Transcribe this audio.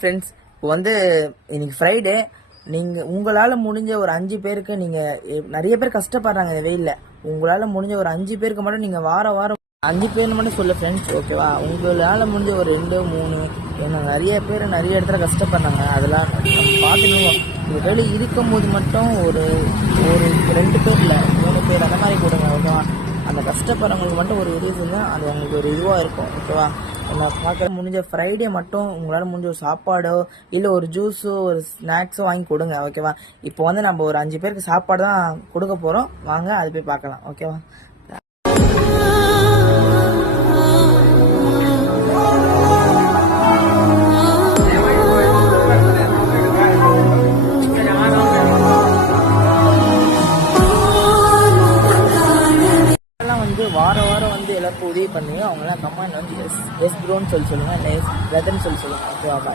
Friends, இப்போ வந்து இன்னைக்கு ஃப்ரைடே. நீங்கள் உங்களால் முடிஞ்ச ஒரு 5 பேருக்கு, நீங்கள் நிறைய பேர் கஷ்டப்படுறாங்க இந்த வெயிலில். உங்களால் முடிஞ்ச ஒரு 5 பேருக்கு மட்டும் நீங்கள் வாரம் 5 பேர்னு மட்டும் சொல்ல ஃப்ரெண்ட்ஸ், ஓகேவா? உங்களால் முடிஞ்ச ஒரு 2 3, ஏன்னா நிறைய பேர் நிறைய இடத்துல கஷ்டப்படுறாங்க. அதெல்லாம் பார்த்துக்கணும். இந்த வெயில் இருக்கும்போது மட்டும் ஒரு ஒரு 2 பேர் இல்லை 3 பேர் அந்த மாதிரி கொடுங்க, ஓகேவா? அந்த கஷ்டப்படுறவங்களுக்கு மட்டும் ஒரு உதவி செஞ்சால் அது அவங்களுக்கு ஒரு இதுவாக இருக்கும், ஓகேவா? நான் பார்க்க முடிஞ்ச ஃப்ரைடே மட்டும் உங்களால் முடிஞ்ச ஒரு சாப்பாடோ இல்லை ஒரு ஜூஸோ ஒரு ஸ்நாக்ஸோ வாங்கி கொடுங்க, ஓகேவா? இப்போ வந்து நம்ம ஒரு 5 பேருக்கு சாப்பாடு தான் கொடுக்க போகிறோம். வாங்க அது போய் பார்க்கலாம், ஓகேவா? வாரம் வந்து எல்லாருக்கும் உதவி பண்ணி அவங்களாம் கமெண்ட் வந்து எஸ் ப்ரோன்னு சொல்லுங்கள், இல்லை எஸ் பிரதர்ன்னு சொல்லுங்கள், ஓகேவா? பாய்.